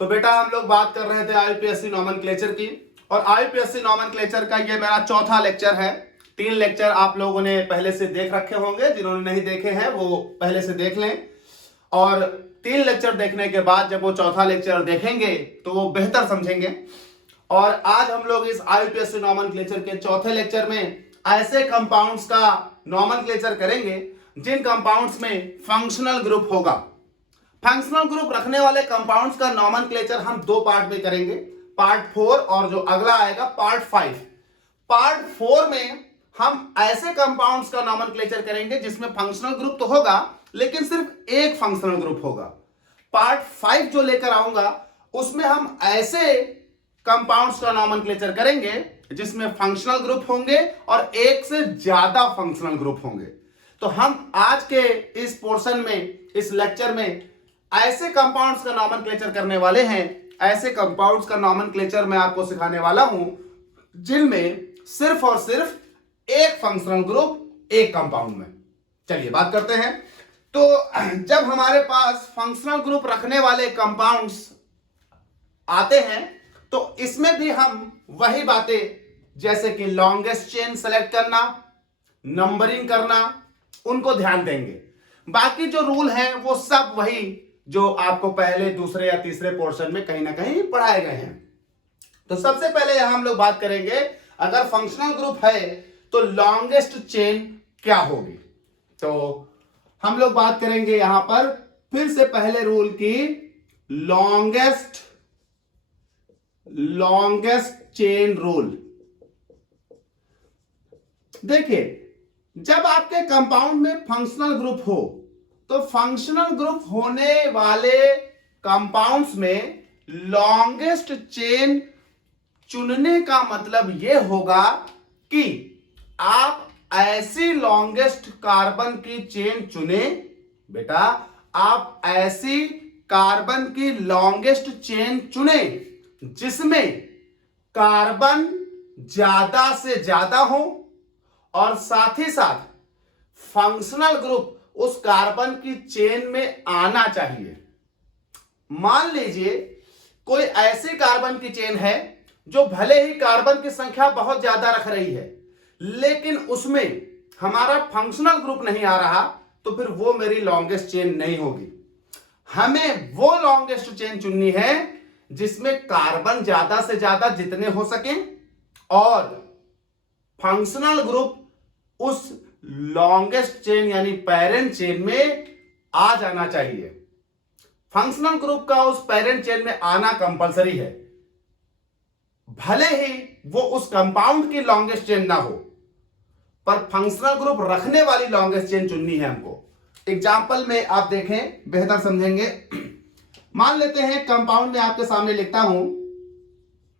तो बेटा हम लोग बात कर रहे थे आईयूपीएससी नोमेनक्लेचर की, और आईयूपीएससी नोमेनक्लेचर का ये मेरा चौथा लेक्चर है। 3 लेक्चर आप लोगों ने पहले से देख रखे होंगे, जिन्होंने नहीं देखे हैं वो पहले से देख लें। और 3 लेक्चर देखने के बाद जब वो चौथा लेक्चर देखेंगे तो वो बेहतर समझेंगे। और आज हम लोग इस आईयूपीएससी नोमेनक्लेचर के चौथे लेक्चर में ऐसे कंपाउंड्स का नोमेनक्लेचर करेंगे जिन कंपाउंड्स में फंक्शनल ग्रुप होगा। फंक्शनल ग्रुप रखने वाले कंपाउंड्स का नोमेनक्लेचर हम 2 पार्ट में करेंगे, पार्ट 4 और जो अगला आएगा पार्ट 5। पार्ट 4 में हम ऐसे कंपाउंड्स का नोमेनक्लेचर करेंगे जिसमें फंक्शनल ग्रुप तो होगा लेकिन सिर्फ एक फंक्शनल ग्रुप होगा। पार्ट 5 जो लेकर आऊंगा उसमें हम ऐसे कंपाउंड्स का नोमेनक्लेचर करेंगे जिसमें फंक्शनल ग्रुप होंगे और एक से ज्यादा फंक्शनल ग्रुप होंगे। तो हम आज के इस पोर्शन में, इस लेक्चर में ऐसे कंपाउंड्स का नोमेनक्लेचर करने वाले हैं, ऐसे कंपाउंड्स का नोमेनक्लेचर मैं आपको सिखाने वाला हूं जिनमें सिर्फ और सिर्फ एक फंक्शनल ग्रुप एक कंपाउंड में। चलिए बात करते हैं। तो जब हमारे पास फंक्शनल ग्रुप रखने वाले कंपाउंड्स आते हैं तो इसमें भी हम वही बातें जैसे कि लॉन्गेस्ट चेन सेलेक्ट करना, नंबरिंग करना, उनको ध्यान देंगे। बाकी जो रूल है वो सब वही जो आपको पहले, दूसरे या तीसरे पोर्शन में कहीं ना कहीं पढ़ाए गए हैं। तो सबसे पहले यहां हम लोग बात करेंगे, अगर फंक्शनल ग्रुप है तो लॉन्गेस्ट चेन क्या होगी। तो हम लोग बात करेंगे यहां पर फिर से पहले रूल की, लॉन्गेस्ट चेन रूल। देखिए, जब आपके कंपाउंड में फंक्शनल ग्रुप हो तो फंक्शनल ग्रुप होने वाले कंपाउंड्स में लॉन्गेस्ट चेन चुनने का मतलब यह होगा कि आप ऐसी लॉन्गेस्ट कार्बन की चेन चुने। बेटा, आप ऐसी कार्बन की लॉन्गेस्ट चेन चुने जिसमें कार्बन ज्यादा से ज्यादा हो और साथ ही साथ फंक्शनल ग्रुप उस कार्बन की चेन में आना चाहिए। मान लीजिए कोई ऐसी कार्बन की चेन है जो भले ही कार्बन की संख्या बहुत ज्यादा रख रही है लेकिन उसमें हमारा फंक्शनल ग्रुप नहीं आ रहा, तो फिर वो मेरी लॉन्गेस्ट चेन नहीं होगी। हमें वो लॉन्गेस्ट चेन चुननी है जिसमें कार्बन ज्यादा से ज्यादा जितने हो सके और फंक्शनल ग्रुप उस लॉन्गेस्ट चेन यानी पेरेंट चेन में आ जाना चाहिए। फंक्शनल ग्रुप का उस पेरेंट चेन में आना कंपलसरी है, भले ही वो उस कंपाउंड की लॉन्गेस्ट चेन ना हो, पर फंक्शनल ग्रुप रखने वाली लॉन्गेस्ट चेन चुननी है हमको। एग्जाम्पल में आप देखें, बेहतर समझेंगे। मान लेते हैं कंपाउंड में आपके सामने लिखता हूं,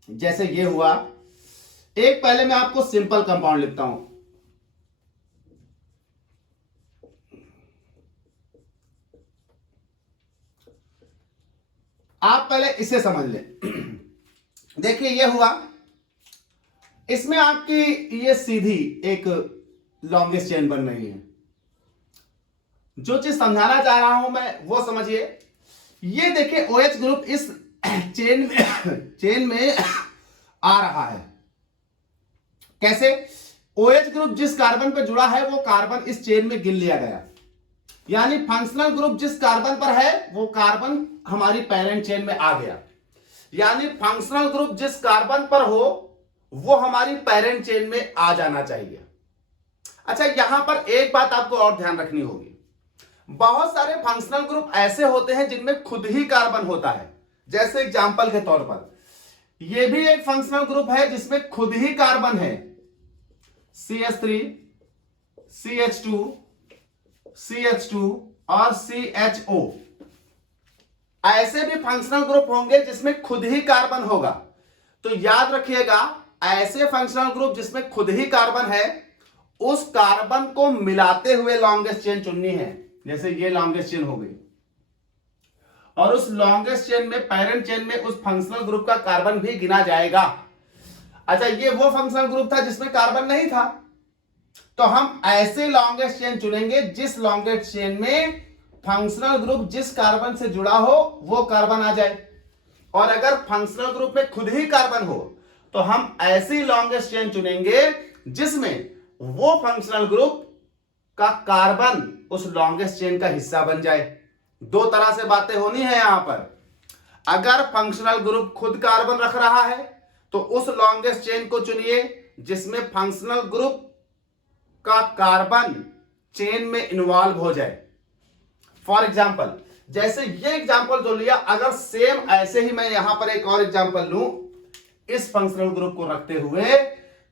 जैसे ये हुआ। एक पहले मैं आपको सिंपल कंपाउंड लिखता हूं। आप पहले इसे समझ लें। देखिए ये हुआ, इसमें आपकी ये सीधी एक लॉन्गेस्ट चेन बन रही है। जो चीज समझाना चाह रहा हूं मैं वो समझिए। ये देखिए OH ग्रुप इस चेन में आ रहा है। कैसे? OH ग्रुप जिस कार्बन पर जुड़ा है वो कार्बन इस चेन में गिन लिया गया, यानी फंक्शनल ग्रुप जिस कार्बन पर है वो कार्बन हमारी पेरेंट चेन में आ गया। यानी फंक्शनल ग्रुप जिस कार्बन पर हो वो हमारी पेरेंट चेन में आ जाना चाहिए। अच्छा, यहां पर एक बात आपको और ध्यान रखनी होगी। बहुत सारे फंक्शनल ग्रुप ऐसे होते हैं जिनमें खुद ही कार्बन होता है। जैसे एग्जांपल के तौर पर यह भी एक फंक्शनल ग्रुप है जिसमें खुद ही कार्बन है, CH3, CH2, CH2 और CHO। ऐसे भी फंक्शनल ग्रुप होंगे जिसमें खुद ही कार्बन होगा। तो याद रखिएगा, ऐसे फंक्शनल ग्रुप जिसमें खुद ही कार्बन है उस कार्बन को मिलाते हुए लॉन्गेस्ट चेन चुननी है। जैसे ये लॉन्गेस्ट चेन हो गई और उस लॉन्गेस्ट चेन में, पेरेंट चेन में उस फंक्शनल ग्रुप का कार्बन भी गिना जाएगा। अच्छा, ये वो फंक्शनल ग्रुप था जिसमें कार्बन नहीं था, तो हम ऐसे लॉन्गेस्ट चेन चुनेंगे जिस लॉन्गेस्ट चेन में फंक्शनल ग्रुप जिस कार्बन से जुड़ा हो वो कार्बन आ जाए। और अगर फंक्शनल ग्रुप में खुद ही कार्बन हो तो हम ऐसी लॉन्गेस्ट चेन चुनेंगे जिसमें वो फंक्शनल ग्रुप का कार्बन उस लॉन्गेस्ट चेन का हिस्सा बन जाए। दो तरह से बातें होनी है यहां पर। अगर फंक्शनल ग्रुप खुद कार्बन रख रहा है तो उस लॉन्गेस्ट चेन को चुनिए जिसमें फंक्शनल ग्रुप का कार्बन चेन में इन्वॉल्व हो जाए। फॉर एग्जाम्पल, जैसे ये एग्जाम्पल जो लिया, अगर सेम ऐसे ही मैं यहां पर एक और एग्जाम्पल लूं इस फंक्शनल ग्रुप को रखते हुए,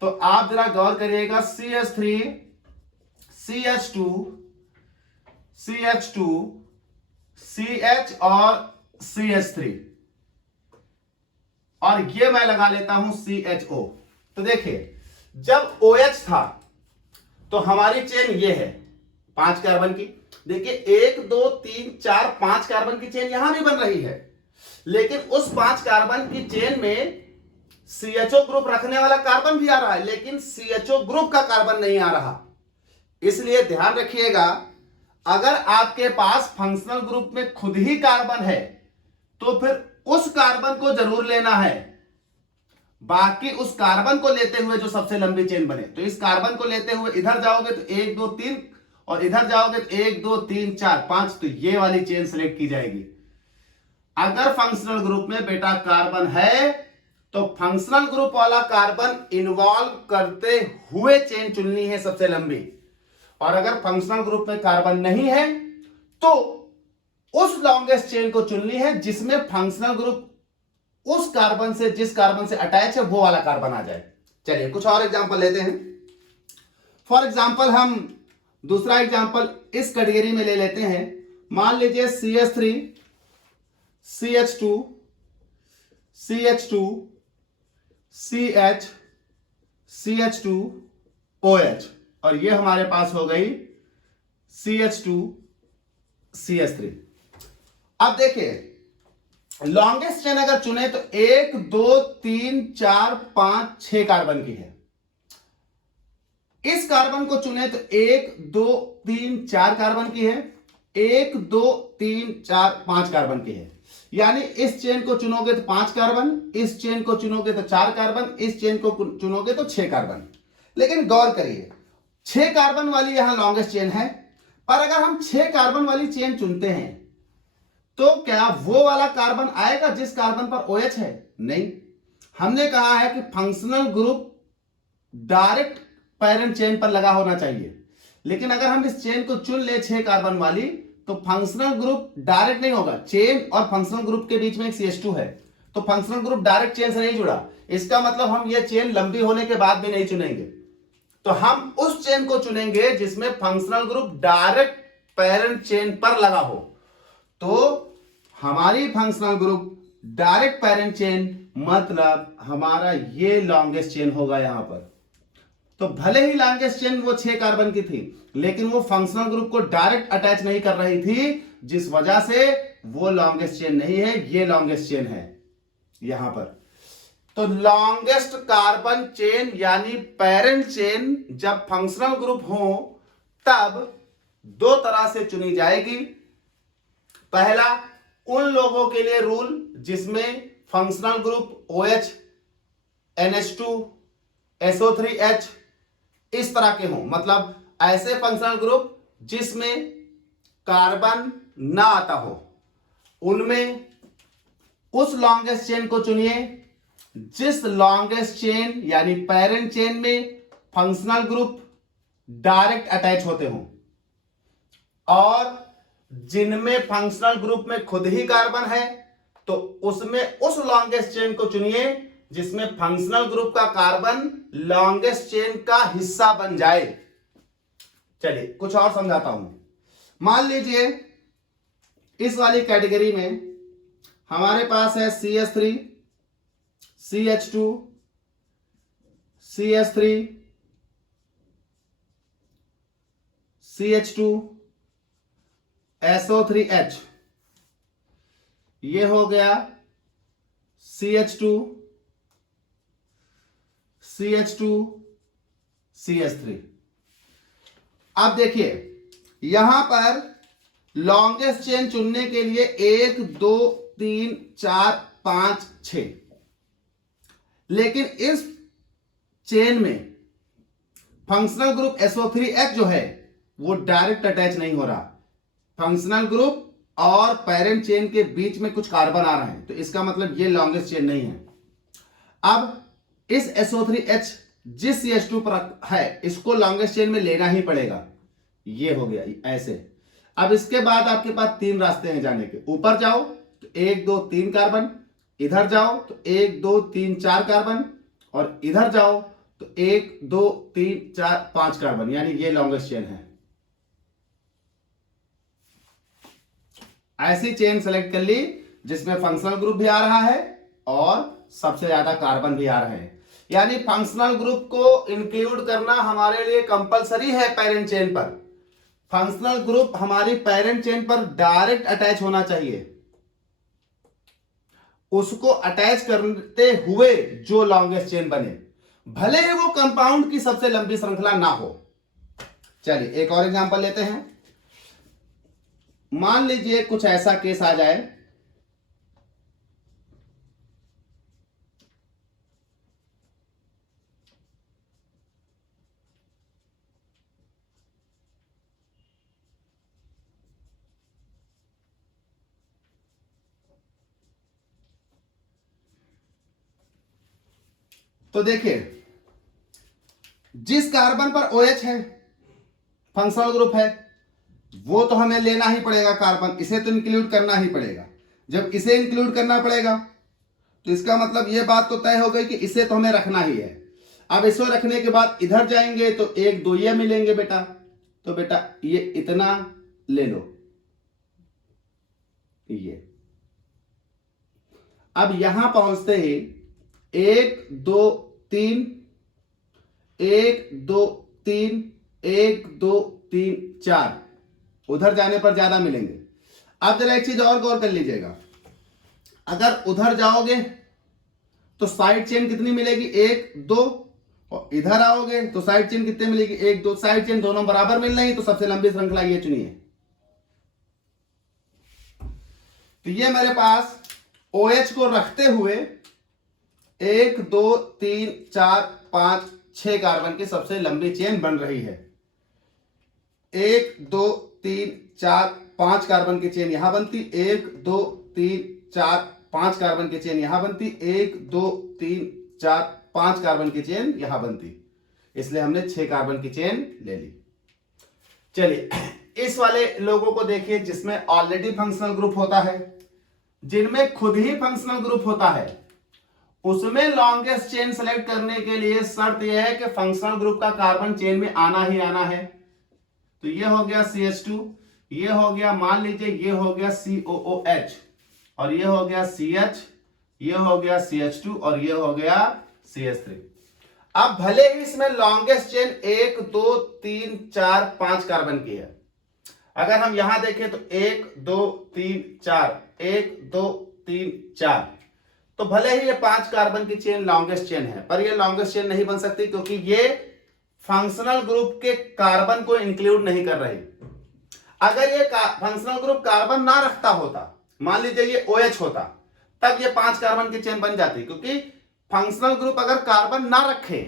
तो आप जरा गौर करिएगा। CH3 CH2 CH2 CH और CH3 और ये मैं लगा लेता हूं CHO। तो देखिए, जब OH था तो हमारी चेन ये है 5 कार्बन की। देखिए 1 2 3 4 5 कार्बन की चेन यहां भी बन रही है, लेकिन उस 5 कार्बन की चेन में CHO ग्रुप रखने वाला कार्बन भी आ रहा है, लेकिन CHO ग्रुप का कार्बन नहीं आ रहा। इसलिए ध्यान रखिएगा, अगर आपके पास फंक्शनल ग्रुप में खुद ही कार्बन है तो फिर उस कार्बन को जरूर लेना है। बाकी उस कार्बन को लेते हुए जो सबसे लंबी चेन बने, तो इस कार्बन को लेते हुए इधर जाओगे तो 1 2 3 और इधर जाओगे तो 1 2 3 4 5, तो ये वाली चेन सिलेक्ट की जाएगी। अगर फंक्शनल ग्रुप में बेटा कार्बन है तो फंक्शनल ग्रुप वाला कार्बन इन्वॉल्व करते हुए चेन चुननी है सबसे लंबी, और अगर फंक्शनल ग्रुप में कार्बन नहीं है तो उस लॉन्गेस्ट चेन को चुननी है जिसमें फंक्शनल ग्रुप उस कार्बन से, जिस कार्बन से अटैच है वो वाला कार्बन आ जाए। चलिए कुछ और एग्जांपल लेते हैं। फॉर एग्जांपल हम दूसरा एग्जांपल इस कैटेगरी में ले लेते हैं। मान लीजिए CH3 CH2 CH2 CH CH2 OH और ये हमारे पास हो गई CH2 CH3। अब देखिए, लॉन्गेस्ट चेन अगर चुने तो 1 2 3 4 5 6 कार्बन की है। इस कार्बन को चुने तो 1 2 3 4 कार्बन की है, 1 2 3 4 5 कार्बन की है। यानी इस चेन को चुनोगे तो 5 कार्बन, इस चेन को चुनोगे तो 4 कार्बन, इस चेन को चुनोगे तो 6 कार्बन। लेकिन गौर करिए, 6 कार्बन वाली यहां लॉन्गेस्ट चेन है, पर अगर हम 6 कार्बन वाली चेन चुनते हैं तो क्या वो वाला कार्बन आएगा जिस कार्बन पर OH है? नहीं। हमने कहा है कि functional group direct parent chain पर लगा होना चाहिए, लेकिन अगर हम इस चेन को चुन ले 6 कार्बन वाली तो फंक्शनल ग्रुप डायरेक्ट नहीं होगा। चेन और फंक्शनल ग्रुप के बीच में एक CH2 है, तो फंक्शनल ग्रुप डायरेक्ट चेन से नहीं जुड़ा। इसका मतलब हम ये चेन लंबी होने के बाद भी नहीं चुनेंगे, तो हम उस चेन को चुनेंगे जिसमें functional group direct parent chain पर लगा हो। तो हमारी functional group direct parent chain मतलब हमारा ये लॉन्गेस्ट चेन होगा यहां पर। तो भले ही लॉन्गेस्ट चेन वो 6 कार्बन की थी, लेकिन वो फंक्शनल ग्रुप को डायरेक्ट अटैच नहीं कर रही थी, जिस वजह से वो लॉन्गेस्ट चेन नहीं है, ये लॉन्गेस्ट चेन है यहां पर। तो लॉन्गेस्ट कार्बन चेन यानी पेरेंट चेन जब फंक्शनल ग्रुप हो तब दो तरह से चुनी जाएगी। पहला, उन लोगों के लिए रूल जिसमें functional group OH NH2 SO3H इस तरह के हों, मतलब ऐसे फंक्शनल ग्रुप जिसमें कार्बन ना आता हो, उनमें उस लॉन्गेस्ट चेन को चुनिए जिस लॉन्गेस्ट चेन यानी पेरेंट चेन में फंक्शनल ग्रुप डायरेक्ट अटैच होते हों, और जिनमें फंक्शनल ग्रुप में खुद ही कार्बन है तो उसमें उस लॉन्गेस्ट चेन को चुनिए जिसमें फंक्शनल ग्रुप का कार्बन लॉन्गेस्ट चेन का हिस्सा बन जाए। चलिए कुछ और समझाता हूं। मान लीजिए इस वाली कैटेगरी में हमारे पास है CH3 CH2 CH3 CH2 SO3H, ये हो गया CH2 CH2 CH3। अब देखिए यहां पर लॉन्गेस्ट चेन चुनने के लिए 1 2 3 4 5 6। लेकिन इस चेन में फंक्शनल ग्रुप SO3H जो है वो डायरेक्ट अटैच नहीं हो रहा। फंक्शनल ग्रुप और पेरेंट चेन के बीच में कुछ कार्बन आ रहे हैं, तो इसका मतलब ये लॉन्गेस्ट चेन नहीं है। अब इस SO3H जिस CH2 पर है इसको लॉन्गेस्ट चेन में लेना ही पड़ेगा। ये हो गया ऐसे। अब इसके बाद आपके पास 3 रास्ते हैं जाने के। ऊपर जाओ तो 1 2 3 कार्बन, इधर जाओ तो 1 2 3 4 कार्बन, और इधर जाओ तो 1 2 3 4 5 कार्बन, यानी ये लॉन्गेस्ट चेन है। ऐसी चेन सेलेक्ट कर ली जिसमें फंक्शनल ग्रुप भी आ रहा है और सबसे ज्यादा कार्बन भी आ रहे हैं। यानी फंक्शनल ग्रुप को इंक्लूड करना हमारे लिए कंपलसरी है पेरेंट चेन पर। फंक्शनल ग्रुप हमारी पेरेंट चेन पर डायरेक्ट अटैच होना चाहिए। उसको अटैच करते हुए जो लॉन्गेस्ट चेन बने, भले ही वो कंपाउंड की सबसे लंबी श्रृंखला ना हो। चलिए एक और एग्जांपल लेते हैं। मान लीजिए कुछ ऐसा केस आ जाए, तो देखिए जिस कार्बन पर OH है, फंक्शनल ग्रुप है, वो तो हमें लेना ही पड़ेगा कार्बन, इसे तो इंक्लूड करना ही पड़ेगा। जब इसे इंक्लूड करना पड़ेगा तो इसका मतलब ये बात तो तय हो गई कि इसे तो हमें रखना ही है। अब इसे रखने के बाद इधर जाएंगे तो 1 2 ये मिलेंगे बेटा, तो बेटा ये इतना ले लो, ये। अब यहां पहुंचते ही 1 2 3 1 2 3 1 2 3 4, उधर जाने पर ज्यादा मिलेंगे। अब जरा एक चीज और गौर कर लीजिएगा, अगर उधर जाओगे तो साइड चेन कितनी मिलेगी 1 2, और इधर आओगे तो साइड चेन कितनी मिलेगी 1 2। साइड चेन दोनों बराबर मिल रही, तो सबसे लंबी श्रृंखला ये चुनिए। तो ये मेरे पास OH को रखते हुए 1 2 3 4 5 6 कार्बन की सबसे लंबी चेन बन रही है। 1 2 3 4 5 कार्बन की चेन यहां बनती, 1 2 3 4 5 कार्बन की चेन यहां बनती, 1 2 3 4 5 कार्बन की चेन यहां बनती। इसलिए हमने 6 कार्बन की चेन ले ली। चलिए इस वाले लोगों को देखिए जिसमें ऑलरेडी फंक्शनल ग्रुप होता है। जिनमें खुद ही फंक्शनल ग्रुप होता है उसमें लॉन्गेस्ट चेन सेलेक्ट करने के लिए शर्त यह है कि फंक्शनल ग्रुप का कार्बन चेन में आना ही आना है। तो ये हो गया CH2, ये हो गया, मान लीजिए ये हो गया COOH, और ये हो गया CH, ये हो गया CH2, और ये हो गया CH3। अब भले ही इसमें लॉन्गेस्ट चेन 1 2 3 4 5 कार्बन की है, अगर हम यहां देखें तो 1 2 3 4 1 2 3 4, तो भले ही ये 5 कार्बन की चेन लॉन्गेस्ट चेन है, पर ये लॉन्गेस्ट चेन नहीं बन सकती क्योंकि ये फंक्शनल ग्रुप के कार्बन को इंक्लूड नहीं कर रही। अगर ये फंक्शनल ग्रुप कार्बन ना रखता होता, मान लीजिए ये OH होता, तब ये 5 कार्बन की चेन बन जाती। क्योंकि फंक्शनल ग्रुप अगर कार्बन ना रखे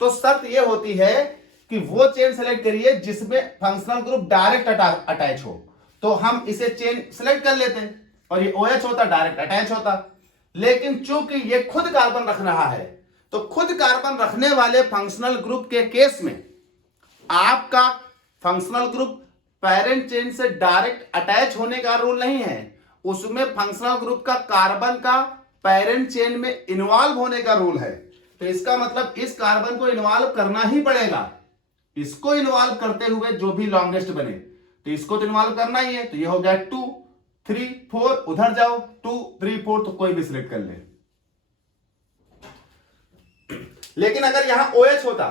तो शर्त ये होती है कि वो चेन सेलेक्ट करिए जिसमें फंक्शनल ग्रुप डायरेक्ट अटैच हो, तो हम इसे चेन सेलेक्ट कर लेते और ये OH होता, डायरेक्ट अटैच होता। लेकिन चूंकि ये खुद कार्बन रख रहा है, तो खुद कार्बन रखने वाले फंक्शनल ग्रुप के केस में आपका फंक्शनल ग्रुप पेरेंट चेन से डायरेक्ट अटैच होने का रूल नहीं है, उसमें फंक्शनल ग्रुप का कार्बन का पेरेंट चेन में इन्वॉल्व होने का रूल है। तो इसका मतलब इस कार्बन को इन्वॉल्व करना ही पड़ेगा। इसको इन्वॉल्व करते हुए जो भी लॉन्गेस्ट बने, तो इसको तो इन्वॉल्व करना ही है। तो ये हो गया 2 3 4, उधर जाओ 2 3 4, तो कोई भी सिलेक्ट कर ले। लेकिन अगर यहां OH होता,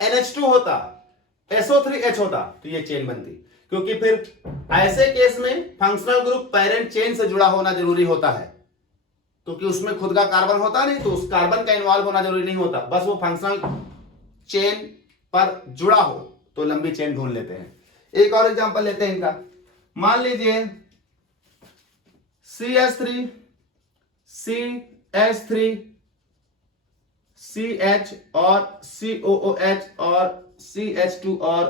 NH2 होता, SO3H होता, तो ये चेन बनती। क्योंकि फिर ऐसे केस में फंक्शनल ग्रुप पेरेंट चेन से जुड़ा होना जरूरी होता है, क्योंकि उसमें खुद का कार्बन होता नहीं, तो उस कार्बन का इन्वॉल्व होना जरूरी नहीं होता, बस वो फंक्शनल चेन पर जुड़ा हो तो लंबी चेन ढूंढ लेते हैं। एक और एग्जांपल लेते हैं इनका। मान लीजिए CH3 CH3 CH और COOH और CH2 और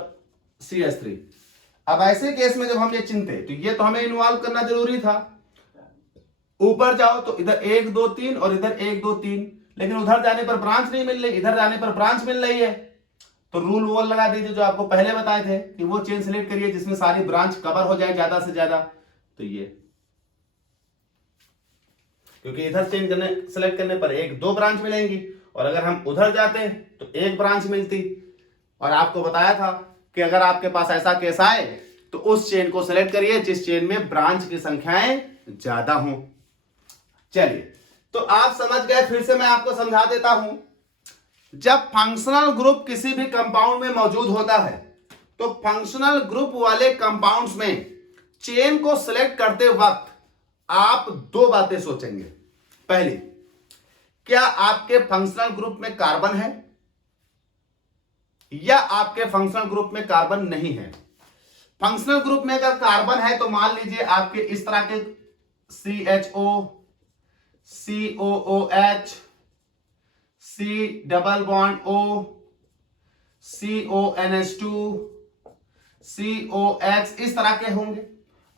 CH3। अब ऐसे केस में जब हम ये चिनते तो ये तो हमें इन्वॉल्व करना जरूरी था। ऊपर जाओ तो इधर 1 2 3 और इधर 1 2 3, लेकिन उधर जाने पर ब्रांच नहीं मिल रही, इधर जाने पर ब्रांच मिल रही है। तो रूल वो लगा दीजिए जो आपको पहले बताए थे कि वो चेन सिलेक्ट करिए जिसमें सारी ब्रांच कवर हो जाए ज्यादा से ज्यादा। तो ये क्योंकि इधर चेन करने सिलेक्ट करने पर 1 2 ब्रांच मिलेंगी और अगर हम उधर जाते तो 1 ब्रांच मिलती। और आपको बताया था कि अगर आपके पास ऐसा केस आए तो उस चेन को सिलेक्ट करिए जिस चेन में ब्रांच की संख्याएं ज्यादा हों। चलिए, तो आप समझ गए, फिर से मैं आपको समझा देता हूं। जब फंक्शनल ग्रुप किसी भी कंपाउंड में मौजूद होता है तो फंक्शनल ग्रुप वाले कंपाउंड्स में चेन को सिलेक्ट करते वक्त आप 2 बातें सोचेंगे। पहली, क्या आपके फंक्शनल ग्रुप में कार्बन है या आपके फंक्शनल ग्रुप में कार्बन नहीं है। फंक्शनल ग्रुप में अगर कार्बन है तो मान लीजिए आपके इस तरह के CHO COOH C double bond O CONH2 COX इस तरह के होंगे।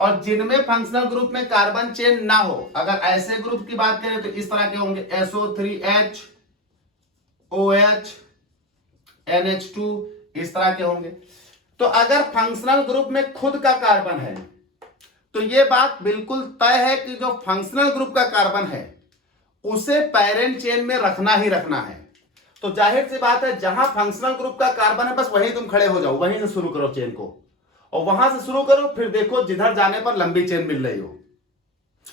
और जिनमें फंक्शनल ग्रुप में कार्बन चेन ना हो, अगर ऐसे ग्रुप की बात करें तो इस तरह के होंगे SO3H OH NH2 इस तरह के होंगे। तो अगर फंक्शनल ग्रुप में खुद का कार्बन है तो यह बात बिल्कुल तय है कि जो फंक्शनल ग्रुप का कार्बन है उसे पेरेंट चेन में रखना ही रखना है। तो जाहिर सी बात है, जहां फंक्शनल ग्रुप का कार्बन है बस वहीं तुम खड़े हो जाओ, वहीं से शुरू करो चेन को और वहां से शुरू करो, फिर देखो जिधर जाने पर लंबी चेन मिल रही हो।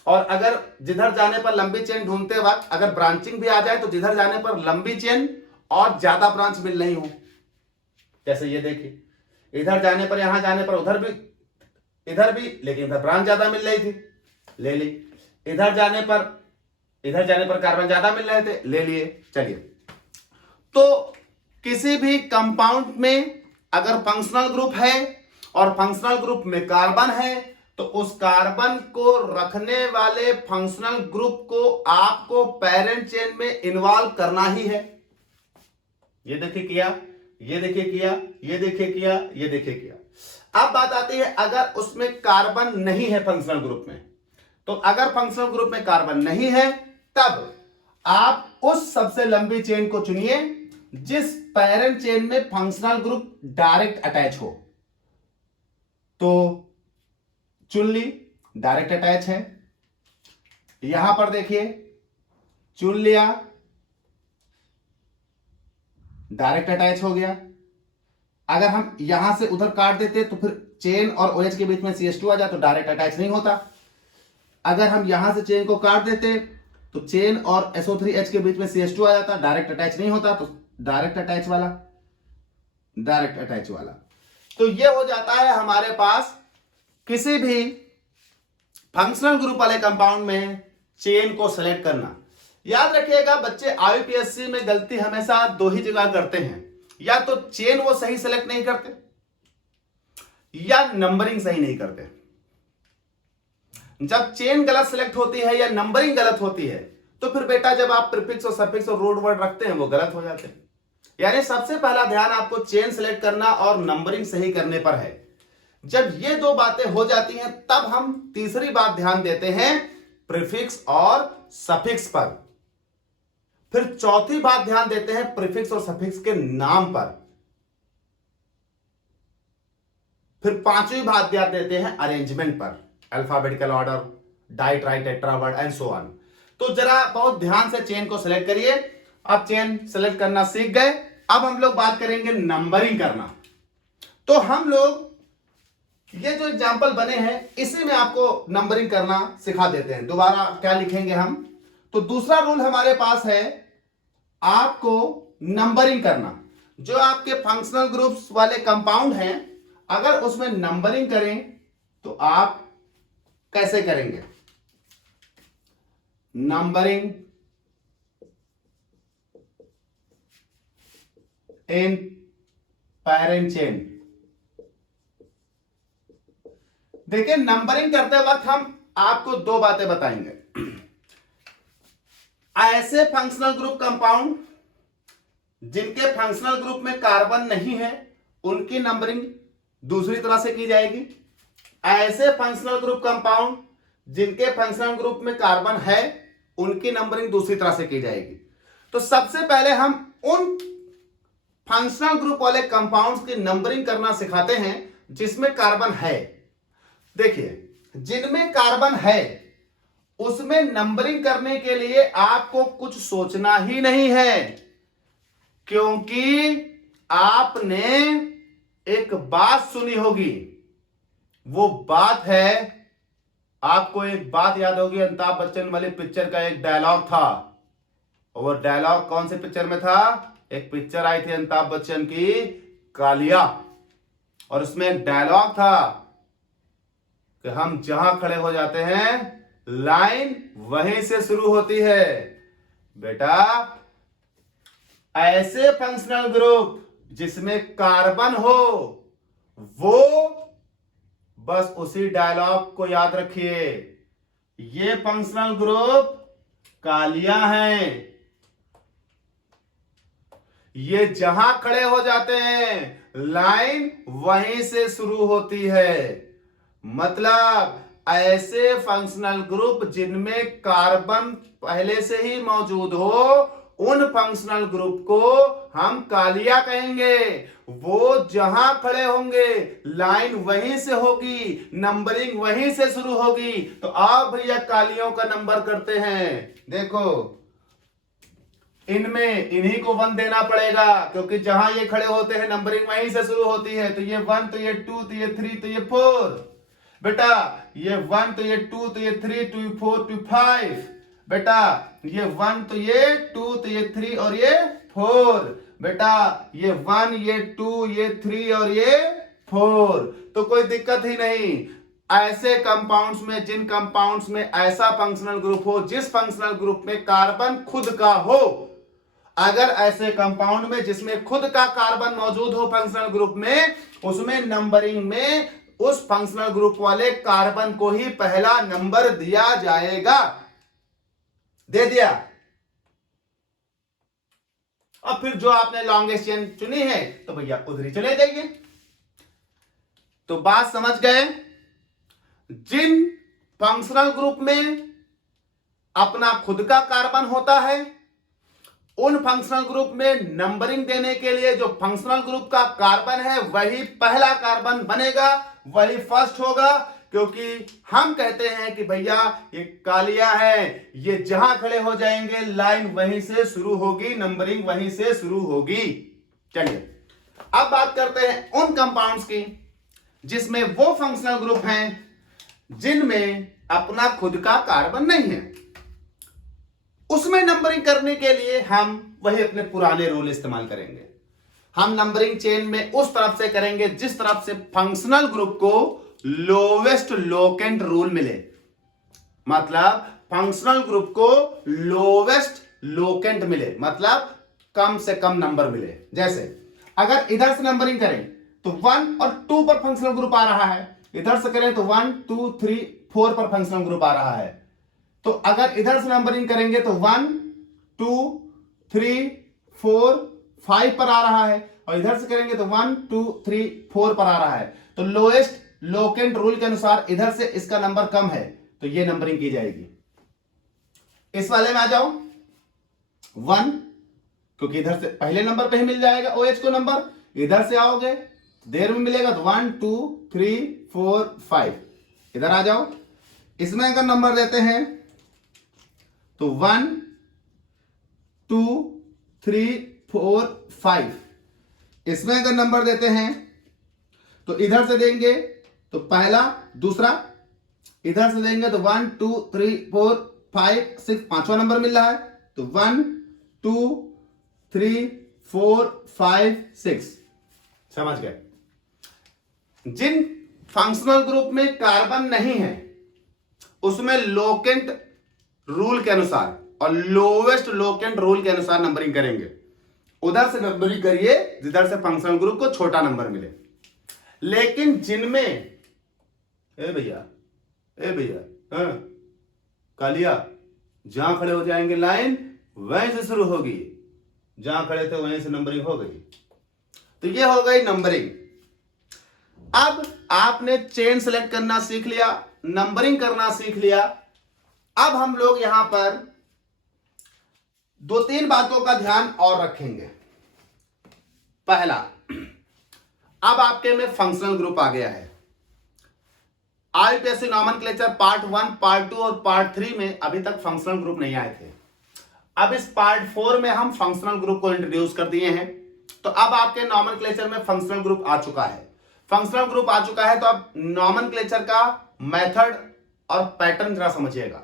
और अगर जिधर जाने पर लंबी चेन ढूंढते वक्त अगर ब्रांचिंग भी आ जाए तो जिधर जाने पर लंबी चेन और ज्यादा ब्रांच मिल रही हो, जैसे ये देखिए, इधर जाने पर यहां जाने पर उधर भी इधर भी, लेकिन इधर ब्रांच ज्यादा मिल रही थी, ले ली। इधर जाने पर कार्बन ज्यादा मिल रहे थे, ले लिए। चलिए, तो किसी भी कंपाउंड में अगर फंक्शनल ग्रुप है और फंक्शनल ग्रुप में कार्बन है तो उस कार्बन को रखने वाले फंक्शनल ग्रुप को आपको पेरेंट चेन में इन्वॉल्व करना ही है। ये देखिए किया, ये देखिए किया, ये देखिए किया, ये देखिए किया। अब बात आती है अगर उसमें कार्बन नहीं है फंक्शनल ग्रुप में, तो अगर फंक्शनल ग्रुप में कार्बन नहीं है तब आप उस सबसे लंबी चेन को चुनिए जिस पेरेंट चेन में फंक्शनल ग्रुप डायरेक्ट अटैच हो। तो चुन ली, डायरेक्ट अटैच है। यहां पर देखिए, चुन लिया, डायरेक्ट अटैच हो गया। अगर हम यहां से उधर काट देते तो फिर चेन और OH के बीच में CH2 आ जाए तो डायरेक्ट अटैच नहीं होता। अगर हम यहां से चेन को काट देते तो चेन और SO3H के बीच में CH2 आ जाता, डायरेक्ट अटैच नहीं होता। तो डायरेक्ट अटैच वाला, डायरेक्ट अटैच वाला। तो ये हो जाता है हमारे पास किसी भी फंक्शनल ग्रुप वाले कंपाउंड में चेन को सेलेक्ट करना। याद रखिएगा बच्चे, IUPAC में गलती हमेशा 2 ही जगह करते हैं, या तो चेन वो सही सेलेक्ट नहीं करते या नंबरिंग सही नहीं करते। जब चेन गलत सेलेक्ट होती है या नंबरिंग गलत होती है तो फिर बेटा जब आप प्रीफिक्स और सफिक्स और रूट वर्ड रखते हैं वो गलत हो जाते हैं। यानी सबसे पहला ध्यान आपको चेन सेलेक्ट करना और नंबरिंग सही करने पर है। जब ये 2 बातें हो जाती हैं तब हम तीसरी बात ध्यान देते हैं प्रीफिक्स और सफिक्स पर। फिर चौथी बात ध्यान देते हैं प्रीफिक्स और सफिक्स के नाम पर। फिर पांचवी बात ध्यान देते हैं अरेंजमेंट पर, alphabetical order, di tri tetra word and so on. तो जरा बहुत ध्यान से चेन को सिलेक्ट करिए। अब चेन सिलेक्ट करना सीख गए, अब हम लोग बात करेंगे नंबरिंग करना। तो हम लोग ये जो एग्जाम्पल बने हैं इसी में आपको नंबरिंग करना सिखा देते हैं। दोबारा क्या लिखेंगे हम, तो दूसरा रूल हमारे पास है आपको नंबरिंग करना। जो आपके फंक्शनल ग्रुप्स वाले कंपाउंड हैं अगर उसमें नंबरिंग करें तो आप कैसे करेंगे, नंबरिंग इन पेरेंट चेन। देखिए नंबरिंग करते वक्त हम आपको 2 बातें बताएंगे। ऐसे फंक्शनल ग्रुप कंपाउंड जिनके फंक्शनल ग्रुप में कार्बन नहीं है उनकी नंबरिंग दूसरी तरह से की जाएगी। ऐसे फंक्शनल ग्रुप कंपाउंड जिनके फंक्शनल ग्रुप में कार्बन है उनकी नंबरिंग दूसरी तरह से की जाएगी। तो सबसे पहले हम उन फंक्शनल ग्रुप वाले कंपाउंड्स की नंबरिंग करना सिखाते हैं जिसमें कार्बन है। देखिए, जिनमें कार्बन है उसमें नंबरिंग करने के लिए आपको कुछ सोचना ही नहीं है, क्योंकि आपने एक बात सुनी होगी। वो बात है, आपको एक बात याद होगी, अमिताभ बच्चन वाली पिक्चर का एक डायलॉग था। और वो डायलॉग कौन से पिक्चर में था? एक पिक्चर आई थी अमिताभ बच्चन की, कालिया, और उसमें एक डायलॉग था कि हम जहां खड़े हो जाते हैं लाइन वहीं से शुरू होती है। बेटा, ऐसे फंक्शनल ग्रुप जिसमें कार्बन हो वो बस उसी डायलॉग को याद रखिए। ये फंक्शनल ग्रुप कालिया हैं। ये जहां खड़े हो जाते हैं लाइन वहीं से शुरू होती है। मतलब ऐसे फंक्शनल ग्रुप जिनमें कार्बन पहले से ही मौजूद हो उन फंक्शनल ग्रुप को हम कालिया कहेंगे। वो जहां खड़े होंगे लाइन वहीं से होगी, नंबरिंग वहीं से शुरू होगी। तो आप भैया कालियों का नंबर करते हैं। देखो, इनमें इन्हीं को 1 देना पड़ेगा, क्योंकि जहां ये खड़े होते हैं नंबरिंग वहीं से शुरू होती है। तो ये 1, तो ये 2, तो ये 3, तो ये 4। बेटा ये 1, तो ये 2, तो ये 3, तो ये 4, तो 5। बेटा ये 1, तो ये 2, तो ये 3 और ये 4। बेटा ये 1, ये 2, ये 3 और ये 4। तो कोई दिक्कत ही नहीं। ऐसे कंपाउंड्स में, जिन कंपाउंड्स में ऐसा फंक्शनल ग्रुप हो जिस फंक्शनल ग्रुप में कार्बन खुद का हो, अगर ऐसे कंपाउंड में जिसमें खुद का कार्बन मौजूद हो फंक्शनल ग्रुप में, उसमें नंबरिंग में उस फंक्शनल ग्रुप वाले कार्बन को ही पहला नंबर दिया जाएगा। दे दिया। अब फिर जो आपने लॉन्गेस्ट चेन चुनी है तो भैया उधर ही चले जाइए। तो बात समझ गए? जिन फंक्शनल ग्रुप में अपना खुद का कार्बन होता है उन फंक्शनल ग्रुप में नंबरिंग देने के लिए जो फंक्शनल ग्रुप का कार्बन है वही पहला कार्बन बनेगा, वही फर्स्ट होगा। क्योंकि हम कहते हैं कि भैया ये कालिया है, ये जहां खड़े हो जाएंगे लाइन वहीं से शुरू होगी, नंबरिंग वहीं से शुरू होगी। चलिए अब बात करते हैं उन कंपाउंड्स की जिसमें वो फंक्शनल ग्रुप हैं जिनमें अपना खुद का कार्बन नहीं है। उसमें नंबरिंग करने के लिए हम वही अपने पुराने रूल इस्तेमाल करेंगे। हम नंबरिंग चेन में उस तरफ से करेंगे जिस तरफ से फंक्शनल ग्रुप को लोवेस्ट लोकेंट रूल मिले। मतलब फंक्शनल ग्रुप को लोवेस्ट लोकेंट मिले, मतलब कम से कम नंबर मिले। जैसे अगर इधर से नंबरिंग करें तो 1 और 2 पर फंक्शनल ग्रुप आ रहा है, इधर से करें तो 1, 2, 3, 4 पर फंक्शनल ग्रुप आ रहा है। तो अगर इधर से नंबरिंग करेंगे तो 1, 2, 3, 4, 5 पर आ रहा है, और इधर से करेंगे तो 1, 2, 3, 4 पर आ रहा है। तो लोएस्ट लोकेंट रूल के अनुसार इधर से इसका नंबर कम है तो ये नंबरिंग की जाएगी। इस वाले में आ जाओ 1, क्योंकि इधर से पहले नंबर पे ही मिल जाएगा OH को नंबर। इधर से आओगे देर में मिलेगा तो 1, 2, 3, 4, 5। इधर आ जाओ, इसमें अगर नंबर देते हैं तो 1, 2, 3, 4, 5। इसमें अगर नंबर देते हैं तो इधर से देंगे तो पहला, दूसरा, इधर से देंगे तो 1, 2, 3, 4, 5, 6, पांचवा नंबर मिल रहा है। तो 1, 2, 3, 4, 5, 6। समझ गए? जिन फंक्शनल ग्रुप में कार्बन नहीं है उसमें लोकेंट रूल के अनुसार और लोवेस्ट लोकेंट रूल के अनुसार नंबरिंग करेंगे। उधर से नंबरिंग करिए जिधर से फंक्शनल ग्रुप को छोटा नंबर मिले। लेकिन जिनमें ए भैया हाँ कालिया जहां खड़े हो जाएंगे लाइन वहीं से शुरू होगी, जहां खड़े थे वहीं से नंबरिंग हो गई। तो ये हो गई नंबरिंग। अब आपने चेन सेलेक्ट करना सीख लिया, नंबरिंग करना सीख लिया। अब हम लोग यहां पर दो तीन बातों का ध्यान और रखेंगे। पहला, अब आपके में फंक्शनल ग्रुप आ गया है। आईपीएससी नॉमेनक्लेचर पार्ट 1, पार्ट 2 और पार्ट 3 में अभी तक फंक्शनल ग्रुप नहीं आए थे। अब इस पार्ट 4 में हम फंक्शनल ग्रुप को इंट्रोड्यूस कर दिए हैं। तो अब आपके नॉमेनक्लेचर में फंक्शनल ग्रुप आ चुका है। फंक्शनल ग्रुप आ चुका है तो अब नॉमेनक्लेचर का मेथड और पैटर्न जरा समझिएगा।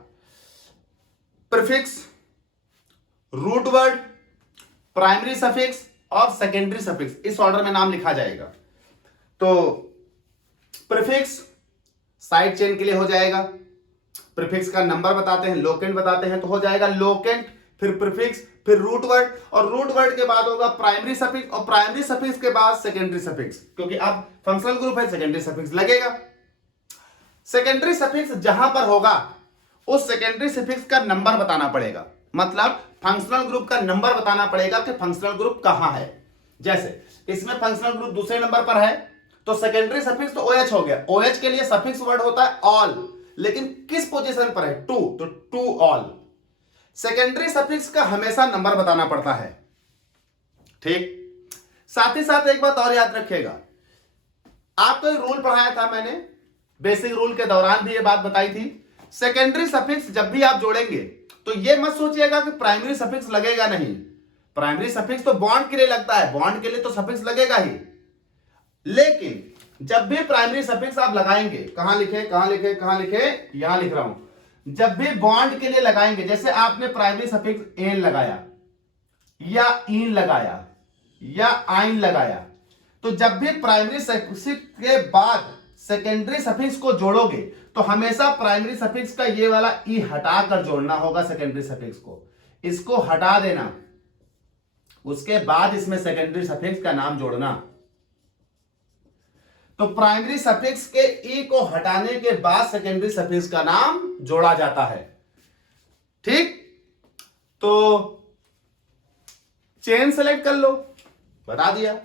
Prefix, root word, primary suffix और सेकेंडरी सफिक्स, इस ऑर्डर में नाम लिखा जाएगा। तो प्रीफिक्स साइड चेन के लिए हो जाएगा। प्रीफिक्स का नंबर बताते हैं, लोकेंट बताते हैं, तो हो जाएगा लोकेंट, फिर प्रीफिक्स, फिर रूट वर्ड, और रूट वर्ड के बाद होगा प्राइमरी सफिक्स, और प्राइमरी सफिक्स के बाद सेकेंडरी सफिक्स, क्योंकि अब फंक्शनल ग्रुप है सेकेंडरी सफिक्स लगेगा। सेकेंडरी सफिक्स जहां पर होगा उस सेकेंडरी सफिक्स का नंबर बताना पड़ेगा, मतलब फंक्शनल ग्रुप का नंबर बताना पड़ेगा कि फंक्शनल ग्रुप कहां है। जैसे इसमें फंक्शनल ग्रुप दूसरे नंबर पर है तो सेकेंडरी सफिक्स तो OH हो गया। OH के लिए सफिक्स वर्ड होता है ऑल, लेकिन किस पोजीशन पर है, टू, तो टू ऑल। सेकेंडरी सफिक्स का हमेशा नंबर बताना पड़ता है। ठीक, साथ ही साथ एक बात और याद रखिएगा, आपको एक रूल पढ़ाया था मैंने, बेसिक रूल के दौरान भी ये बात बताई थी। सेकेंडरी सफिक्स जब भी आप जोड़ेंगे तो ये मत सोचिएगा कि प्राइमरी सफिक्स लगेगा नहीं। प्राइमरी सफिक्स तो बॉन्ड के लिए लगता है, बॉन्ड के लिए तो सफिक्स लगेगा ही, लेकिन जब भी प्राइमरी सफिक्स आप लगाएंगे, कहां लिखे, यहां लिख रहा हूं, जब भी बॉन्ड के लिए लगाएंगे, जैसे आपने प्राइमरी सफिक्स एन लगाया या इन लगाया या आइन लगाया, तो जब भी प्राइमरी सफिक्स के बाद सेकेंडरी सफिक्स को जोड़ोगे तो हमेशा प्राइमरी सफिक्स का ये वाला ई हटाकर जोड़ना होगा सेकेंडरी सफिक्स को, इसको हटा देना, उसके बाद इसमें सेकेंडरी सफिक्स का नाम जोड़ना। तो प्राइमरी सफिक्स के ई को हटाने के बाद सेकेंडरी सफिक्स का नाम जोड़ा जाता है। ठीक, तो चेन सेलेक्ट कर लो, बता दिया,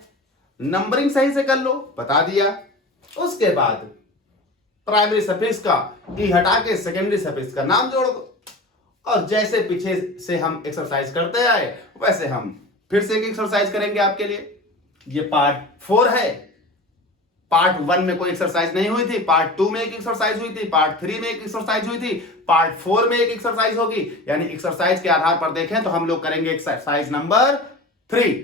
नंबरिंग सही से कर लो, बता दिया, उसके बाद प्राइमरी सफिक्स का ई हटा के सेकेंडरी सफिक्स का नाम जोड़ दो। और जैसे पीछे से हम एक्सरसाइज करते आए वैसे हम फिर से एक एक्सरसाइज करेंगे आपके लिए। ये पार्ट 4 है, पार्ट 1 में कोई एक्सरसाइज नहीं हुई थी, पार्ट 2 में एक एक्सरसाइज हुई थी, पार्ट 3 में एक एक्सरसाइज हुई थी, पार्ट 4 में एक एक्सरसाइज होगी। यानी एक्सरसाइज के आधार पर देखें तो हम लोग करेंगे एक्सरसाइज नंबर 3।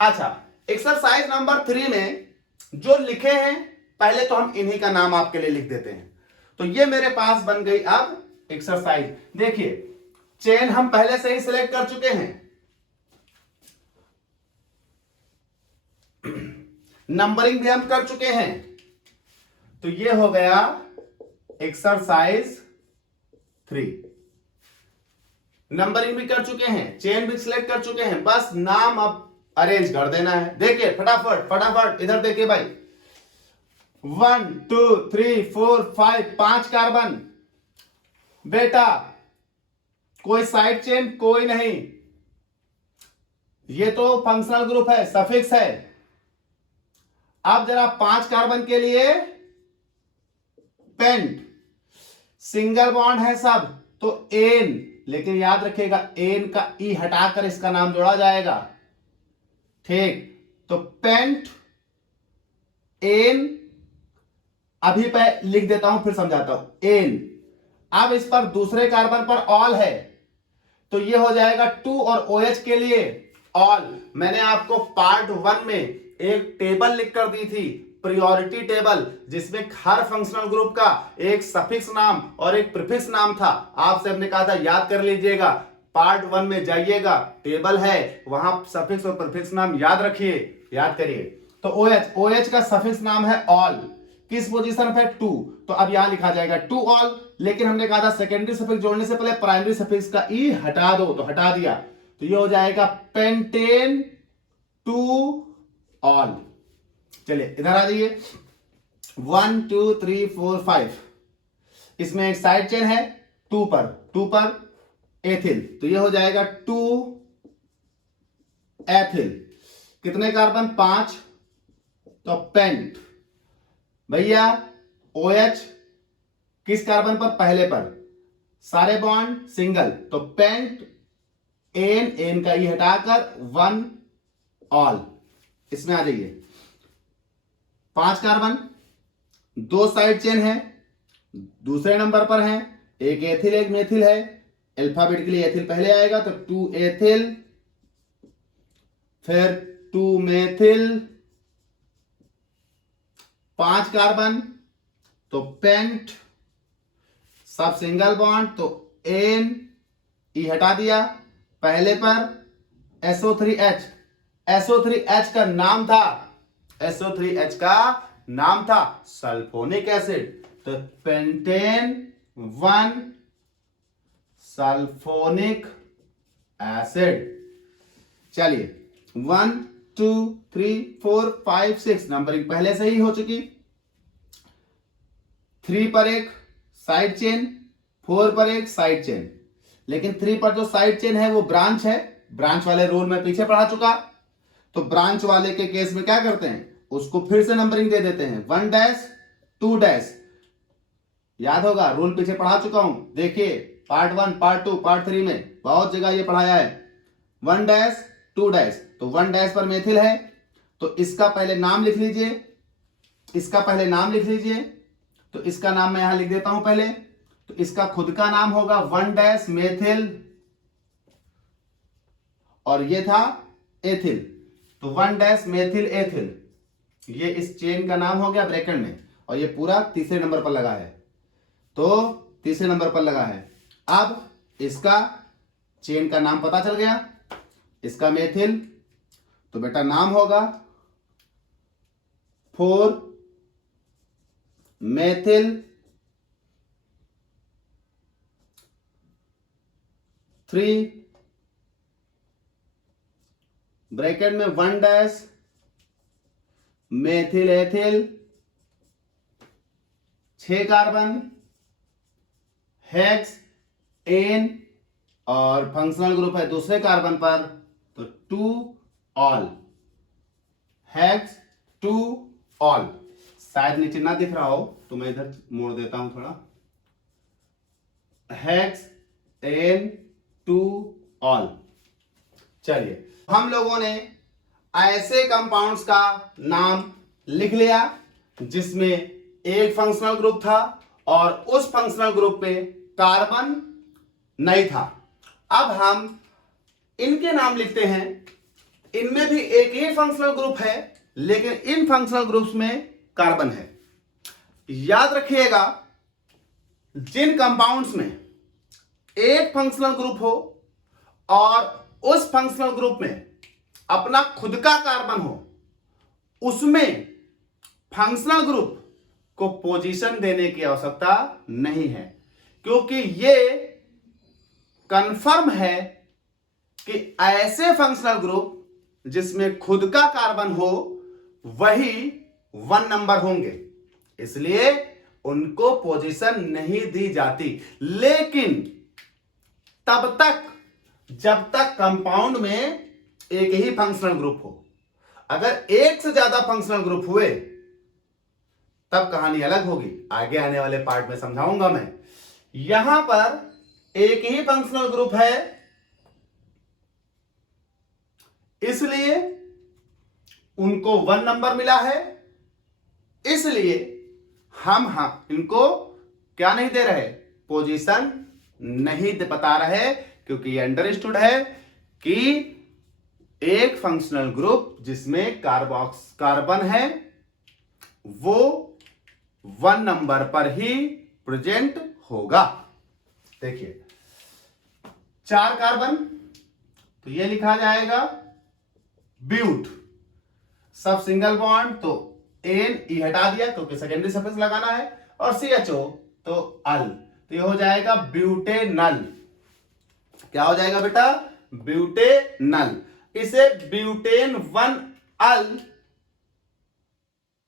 अच्छा, एक्सरसाइज नंबर 3 में जो लिखे हैं पहले तो हम इन्हीं का नाम आपके लिए लिख देते हैं। तो ये मेरे पास बन गई अब एक्सरसाइज। देखिए, चेन हम पहले से ही सिलेक्ट कर चुके हैं, नंबरिंग भी हम कर चुके हैं, तो ये हो गया एक्सरसाइज 3। नंबरिंग भी कर चुके हैं, चेन भी सिलेक्ट कर चुके हैं, बस नाम अब अरेंज कर देना है। देखिए फटाफट इधर देखिए भाई, 1 2 3 4 5, 5 कार्बन। बेटा कोई साइड चेन कोई नहीं, ये तो फंक्शनल ग्रुप है, सफिक्स है। अब जरा 5 कार्बन के लिए पेंट, सिंगल बॉन्ड है सब, तो एन, लेकिन याद रखिएगा एन का ई हटाकर इसका नाम जोड़ा जाएगा। ठीक, तो पेंट एन, अभी पे लिख देता हूं फिर समझाता हूं, एन। अब इस पर दूसरे कार्बन पर ऑल है, तो ये हो जाएगा 2 और OH के लिए ऑल। मैंने आपको पार्ट 1 में एक टेबल लिख कर दी थी, प्रायोरिटी टेबल, जिसमें हर फंक्शनल ग्रुप का एक सफिक्स नाम और एक प्रीफिक्स नाम था। आपसे हमने कहा था याद कर लीजिएगा, पार्ट 1 में जाइएगा, टेबल है, वहां सफिक्स और प्रीफिक्स नाम याद रखिए, याद करिए। तो OH का सफिक्स नाम है ऑल, किस पोजीशन पे, 2, तो अब यहां लिखा जाएगा 2 ऑल। लेकिन हमने कहा था सेकेंडरी सफिक्स जोड़ने से पहले प्राइमरी सफिक्स का ई हटा दो, तो हटा दिया, तो ये हो जाएगा पेंटेन 2 ऑल। चलिए इधर आ जाइए, 1 2 3 4 5, इसमें एक साइड चेन है 2 पर, एथिल, तो ये हो जाएगा 2 एथिल। कितने कार्बन? 5, तो पेंट। भैया OH किस कार्बन पर? पहले पर। सारे बॉन्ड सिंगल, तो पेंट एन का ये हटाकर 1 ऑल। इसमें आ जाइए, 5 कार्बन, 2 साइड चेन है, दूसरे नंबर पर है, एक एथिल एक मेथिल है। अल्फाबेट के लिए एथिल पहले आएगा, तो 2 एथिल, फिर 2 मेथिल, 5 कार्बन, तो पेंट, सब सिंगल बॉन्ड, तो एन ई हटा दिया पहले पर, SO3H। SO3H का नाम था, SO3H का नाम था सल्फोनिक एसिड, तो पेंटेन 1 सल्फोनिक एसिड। चलिए 1 2 3 4 5 6 नंबरिंग पहले से ही हो चुकी। 3 पर एक साइड चेन, 4 पर एक साइड चेन, लेकिन 3 पर जो साइड चेन है वो ब्रांच है। ब्रांच वाले रूल में पीछे पढ़ा चुका, तो ब्रांच वाले के केस में क्या करते हैं, उसको फिर से नंबरिंग दे देते हैं 1 डैश 2 डैश। याद होगा, रूल पीछे पढ़ा चुका हूं, देखिए पार्ट 1 पार्ट 2 पार्ट 3 में बहुत जगह ये पढ़ाया है। 1 डैश 2 डैश, तो 1 डैश पर मेथिल है, तो इसका पहले नाम लिख लीजिए, इसका पहले नाम लिख लीजिए। तो इसका नाम मैं यहां लिख देता हूं पहले, तो इसका खुद का नाम होगा 1 डैश मेथिल, और ये था एथिल, तो 1 डैश मेथिल एथिल, ये इस चेन का नाम हो गया ब्रैकेट में, और ये पूरा तीसरे नंबर पर लगा है, तो तीसरे नंबर पर लगा है। अब इसका चेन का नाम पता चल गया, इसका मेथिल, तो बेटा नाम होगा 4 मेथिल 3 ब्रैकेट में 1 dash methyl ethyl, 6 carbon, hex ene, और फंक्शनल ग्रुप है दूसरे कार्बन पर, तो 2 ऑल, हेक्स 2 ऑल। शायद नीचे ना दिख रहा हो तो मैं इधर मोड़ देता हूं थोड़ा, हेक्स एन 2 ऑल। चलिए हम लोगों ने ऐसे कंपाउंड्स का नाम लिख लिया जिसमें एक फंक्शनल ग्रुप था और उस फंक्शनल ग्रुप पे कार्बन नहीं था। अब हम इनके नाम लिखते हैं, इनमें भी एक ही फंक्शनल ग्रुप है, लेकिन इन फंक्शनल ग्रुप्स में कार्बन है। याद रखिएगा, जिन कंपाउंड्स में एक फंक्शनल ग्रुप हो और उस फंक्शनल ग्रुप में अपना खुद का कार्बन हो, उसमें फंक्शनल ग्रुप को पोजीशन देने की आवश्यकता नहीं है, क्योंकि यह कंफर्म है कि ऐसे फंक्शनल ग्रुप जिसमें खुद का कार्बन हो वही 1 नंबर होंगे, इसलिए उनको पोजीशन नहीं दी जाती। लेकिन तब तक जब तक कंपाउंड में एक ही फंक्शनल ग्रुप हो। अगर एक से ज्यादा फंक्शनल ग्रुप हुए तब कहानी अलग होगी, आगे आने वाले पार्ट में समझाऊंगा मैं। यहां पर एक ही फंक्शनल ग्रुप है, इसलिए उनको 1 नंबर मिला है, इसलिए हम इनको क्या नहीं दे रहे, पोजीशन नहीं बता रहे, क्योंकि ये अंडरस्टूड है कि एक फंक्शनल ग्रुप जिसमें कार्बन है वो 1 नंबर पर ही प्रेजेंट होगा। देखिए 4 कार्बन, तो ये लिखा जाएगा ब्यूट, सब सिंगल बॉन्ड, तो एन ई हटा दिया क्योंकि सेकेंडरी सफिक्स लगाना है, और CHO तो अल, तो ये हो जाएगा ब्यूटेनल। क्या हो जाएगा बेटा, ब्यूटेनल। इसे ब्यूटेन 1 अल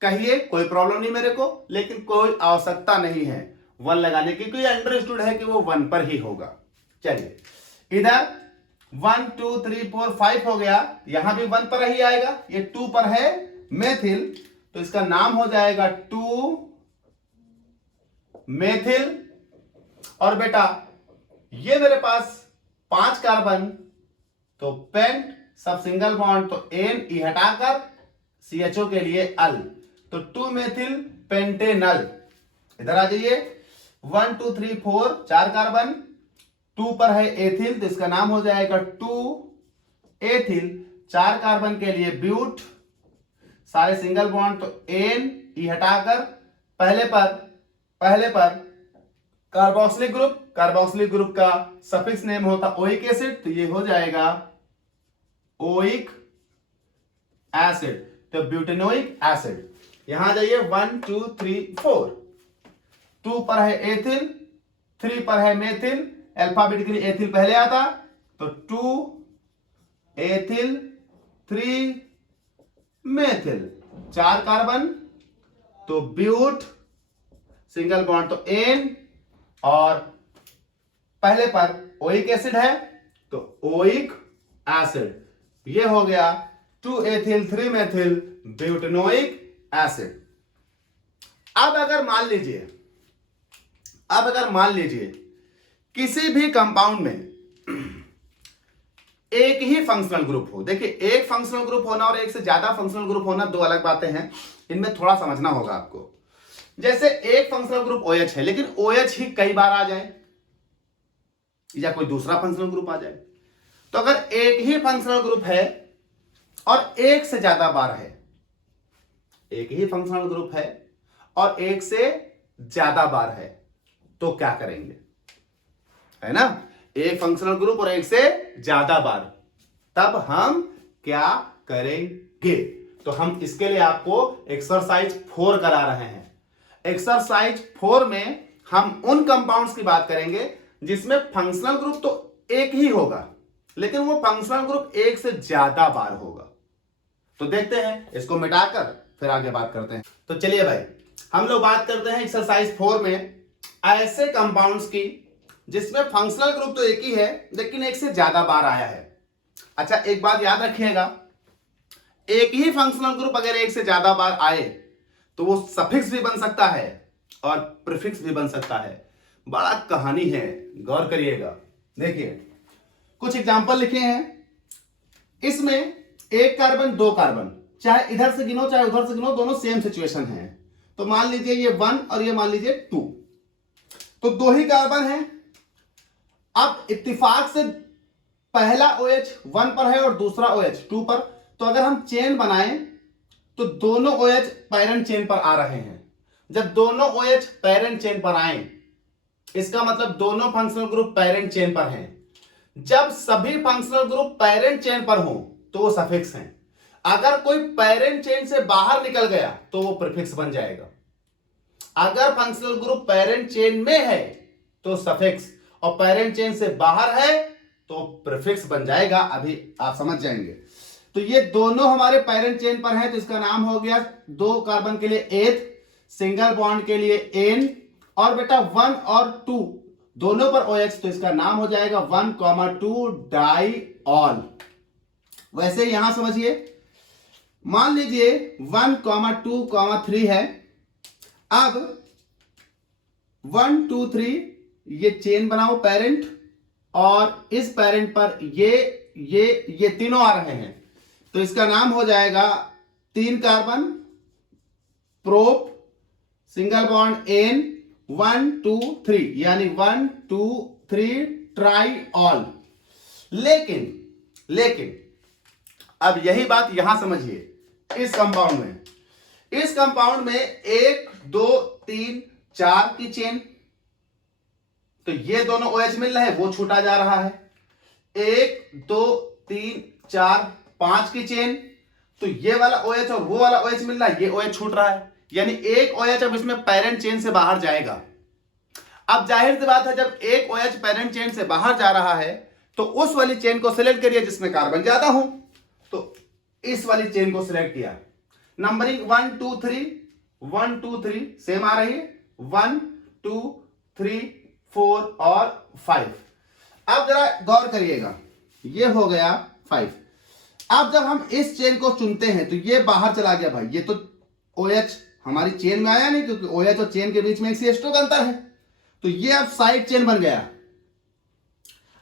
कहिए, कोई प्रॉब्लम नहीं मेरे को, लेकिन कोई आवश्यकता नहीं है 1 लगाने की, क्योंकि अंडरस्टूड है कि वो 1 पर ही होगा। चलिए इधर 1 2 3 4 5 हो गया, यहां भी 1 पर ही आएगा, ये 2 पर है मेथिल, तो इसका नाम हो जाएगा 2 मेथिल। और बेटा ये मेरे पास 5 कार्बन, तो पेंट सब सिंगल बॉन्ड, तो एन ई हटाकर CHO के लिए अल, तो 2 मेथिल पेंटेनल। इधर आ जाइए, 1 2 3 4 4 कार्बन, 2 पर है एथिल, तो इसका नाम हो जाएगा 2 एथिल। 4 कार्बन के लिए ब्यूट, सारे सिंगल बॉन्ड, तो एन ई हटाकर पहले पर कार्बोक्सिलिक ग्रुप, कार्बोक्सिलिक ग्रुप का सफिक्स नेम होता ओइक एसिड, तो ये हो जाएगा ओइक एसिड, तो ब्यूटेनोइक एसिड। यहां जाइए 1 2 3 4, 2 पर है एथिल, 3 पर है मेथिल, अल्फाबेटिकली एथिल पहले आता, तो 2 एथिल 3 मेथिल। 4 कार्बन, तो ब्यूट, सिंगल बॉन्ड, तो एन, और पहले पर ओइक एसिड है, तो ओइक एसिड। ये हो गया 2 एथिल 3 मेथिल ब्यूटेनोइक एसिड। अब अगर मान लीजिए किसी भी कंपाउंड में एक ही फंक्शनल ग्रुप हो, देखिए एक फंक्शनल ग्रुप होना और एक से ज्यादा फंक्शनल ग्रुप होना दो अलग बातें हैं, इनमें थोड़ा समझना होगा आपको। जैसे एक फंक्शनल ग्रुप OH है, लेकिन OH ही कई बार आ जाए या कोई दूसरा फंक्शनल ग्रुप आ जाए, तो अगर एक ही फंक्शनल ग्रुप है और एक से ज्यादा बार है, एक ही फंक्शनल ग्रुप है और एक से ज्यादा बार है, तो क्या करेंगे, है ना, एक फंक्शनल ग्रुप और एक से ज्यादा बार, तब हम क्या करेंगे। तो हम इसके लिए आपको एक्सरसाइज 4 करा रहे हैं। एक्सरसाइज 4 में हम उन कंपाउंड्स की बात करेंगे जिसमें फंक्शनल ग्रुप तो एक ही होगा, लेकिन वो फंक्शनल ग्रुप एक से ज्यादा बार होगा। तो देखते हैं, इसको मिटाकर फिर आगे बात करते हैं। तो चलिए भाई, हम लोग बात करते हैं एक्सरसाइज 4 में ऐसे कंपाउंड्स की जिसमें फंक्शनल ग्रुप तो एक ही है लेकिन एक से ज्यादा बार आया है। अच्छा, एक बात याद रखिएगा, एक ही फंक्शनल ग्रुप अगर एक से ज्यादा बार आए तो वो सफिक्स भी बन सकता है और प्रीफिक्स भी बन सकता है। बड़ा कहानी है, गौर करिएगा। देखिए कुछ एग्जांपल लिखे हैं, इसमें एक कार्बन 2 कार्बन, चाहे इधर से गिनो चाहे उधर से गिनो, दोनों सेम सिचुएशन है। तो मान लीजिए ये 1 और ये मान लीजिए 2, तो 2 ही कार्बन है। अब इत्तेफाक से पहला OH 1 पर है और दूसरा OH 2 पर, तो अगर हम चेन बनाएं तो दोनों OH पैरेंट चेन पर आ रहे हैं। जब दोनों OH पैरेंट चेन पर आए, इसका मतलब दोनों फंक्शनल ग्रुप पैरेंट चेन पर हैं। जब सभी फंक्शनल ग्रुप पैरेंट चेन पर हो तो वो सफिक्स हैं। अगर कोई पैरेंट चेन से बाहर निकल गया तो वो प्रीफिक्स बन जाएगा। अगर फंक्शनल ग्रुप पैरेंट चेन में है तो सफिक्स, और पैरेंट चेन से बाहर है तो प्रीफिक्स बन जाएगा। अभी आप समझ जाएंगे। तो ये दोनों हमारे पैरेंट चेन पर है, तो इसका नाम हो गया 2 कार्बन के लिए एथ, सिंगल बॉन्ड के लिए एन, और बेटा 1 और 2 दोनों पर OH, तो इसका नाम हो जाएगा 1,2 डाइऑल। वैसे यहां समझिए, मान लीजिए 1,2, 3 है। अब 1 2 3 ये चेन बनाओ पैरेंट, और इस पैरेंट पर ये तीनों आ रहे हैं, तो इसका नाम हो जाएगा 3 carbon prop, single bond ane, 1 2 3, यानी 1 2 3 ट्राइऑल। लेकिन अब यही बात यहां समझिए, इस कंपाउंड में 1 2 3 4 की चेन, तो ये दोनों OH मिल रहे हैं, वो छूटा जा रहा है। 1 2 3 4 5 की चेन, तो ये वाला OH और वो वाला OH मिल रहा है, ये OH छूट रहा है, यानी एक OH अब इसमें पैरेंट चेन से बाहर जाएगा। अब जाहिर सी बात है, जब एक OH पैरेंट चेन से बाहर जा रहा है तो उस वाली चेन को सिलेक्ट करिए जिसमें कार्बन ज्यादा हो, तो इस वाली चेन को सिलेक्ट किया। नंबरिंग 1 2 3 1 2 3 सेम आ रही है, 1 2 3 4 और 5। अब जरा गौर करिएगा, ये हो गया 5। अब जब हम इस चेन को चुनते हैं तो ये बाहर चला गया भाई, ये तो OH हमारी चेन में आया नहीं, क्योंकि OH और चेन के बीच में एक CH2 का अंतर है, तो ये अब साइड चेन बन गया।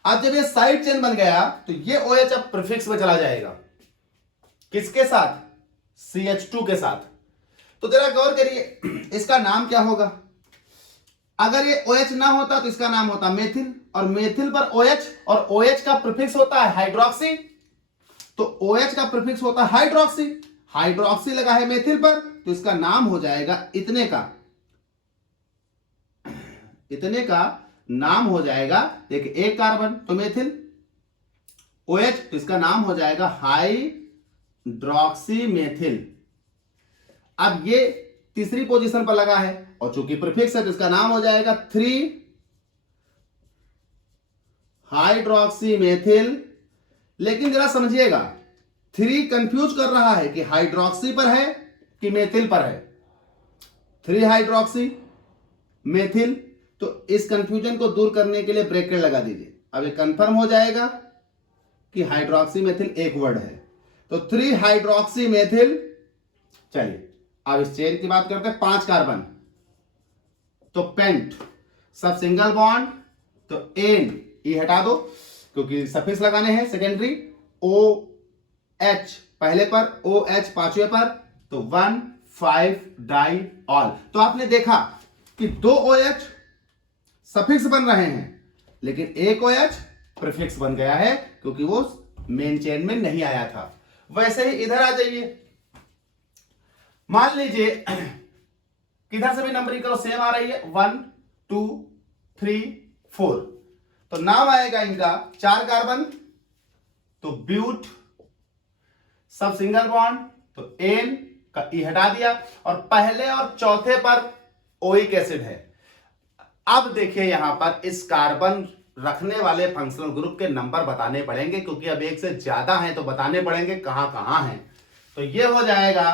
अब जब ये साइड चेन बन गया तो ये OH अब प्रीफिक्स में चला जाएगा, किसके साथ? CH2 के साथ। तो जरा गौर करिए, इसका नाम क्या होगा? अगर ये OH ना होता तो इसका नाम होता मेथिल, और मेथिल पर OH, और OH का प्रीफिक्स होता है हाइड्रोक्सी, तो OH का प्रीफिक्स होता है हाइड्रोक्सी, हाइड्रोक्सी लगा है मेथिल पर, तो इसका नाम हो जाएगा इतने का, इतने का नाम हो जाएगा, देखिए एक कार्बन तो मेथिल, OH तो इसका नाम हो जाएगा हाइड्रोक्सी मेथिल। अब ये तीसरी पोजीशन पर लगा है, और चूंकि प्रीफिक्स है तो इसका नाम हो जाएगा 3 हाइड्रोक्सी मेथिल। लेकिन जरा समझिएगा, 3 कंफ्यूज कर रहा है कि हाइड्रोक्सी पर है कि मेथिल पर है। 3 हाइड्रोक्सी मेथिल, तो इस कंफ्यूजन को दूर करने के लिए ब्रैकेट लगा दीजिए। अब ये कंफर्म हो जाएगा कि हाइड्रोक्सी मेथिल एक वर्ड है, तो 3 हाइड्रोक्सी मेथिल। चलिए अब इस चेन की बात करते हैं। 5 कार्बन तो पेंट, सब सिंगल बॉन्ड तो एन, ई हटा दो क्योंकि सफिक्स लगाने हैं सेकेंडरी। OH पहले पर, OH पांचवें पर, तो 1,5 डाई ऑल। तो आपने देखा कि 2 OH सफिक्स बन रहे हैं, लेकिन एक OH प्रीफिक्स बन गया है क्योंकि वो मेन चेन में नहीं आया था। वैसे ही इधर आ जाइए, मान लीजिए किधर से भी नंबरिंग करो सेम आ रही है, 1 2 3 4, तो नाम आएगा इनका 4 कार्बन तो ब्यूट, सब सिंगल बॉन्ड तो एन का ई हटा दिया, और पहले और चौथे पर ओइक एसिड है। अब देखिए यहां पर इस कार्बन रखने वाले फंक्शनल ग्रुप के नंबर बताने पड़ेंगे, क्योंकि अब एक से ज्यादा हैं तो बताने पड़ेंगे कहां कहां हैं। तो ये हो जाएगा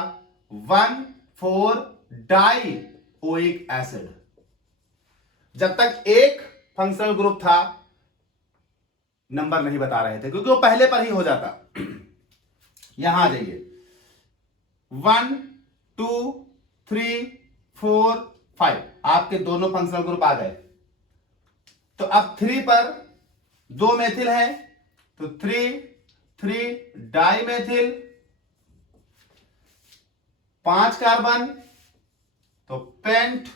1,4 डाई ओइक एसिड। जब तक एक फंक्शनल ग्रुप था नंबर नहीं बता रहे थे क्योंकि वो पहले पर ही हो जाता। यहां आ जाइए, 1 2 3 4 5, आपके दोनों फंक्शनल ग्रुप आ गए। तो अब 3 पर 2 मेथिल है तो 3 डाई मेथिल, 5 कार्बन तो पेंट,